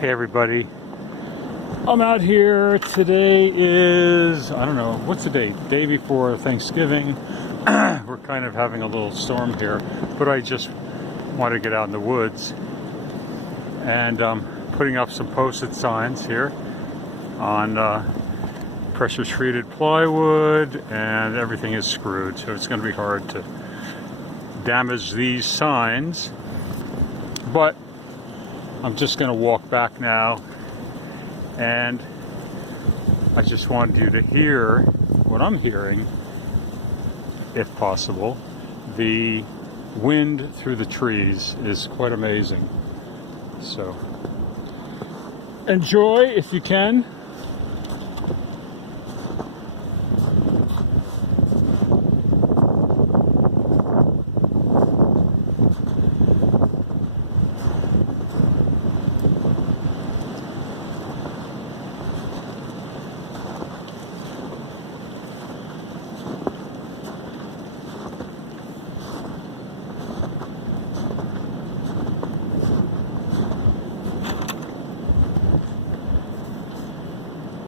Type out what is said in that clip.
Hey everybody, I'm out here. Today is, I don't know, what's the date? Day before Thanksgiving. We're kind of having a little storm here, but I just want to get out in the woods. And putting up some posted signs here on pressure treated plywood, and everything is screwed, so it's going to be hard to damage these signs. But I'm just going to walk back now, and I just wanted you to hear what I'm hearing, if possible. The wind through the trees is quite amazing. So enjoy if you can.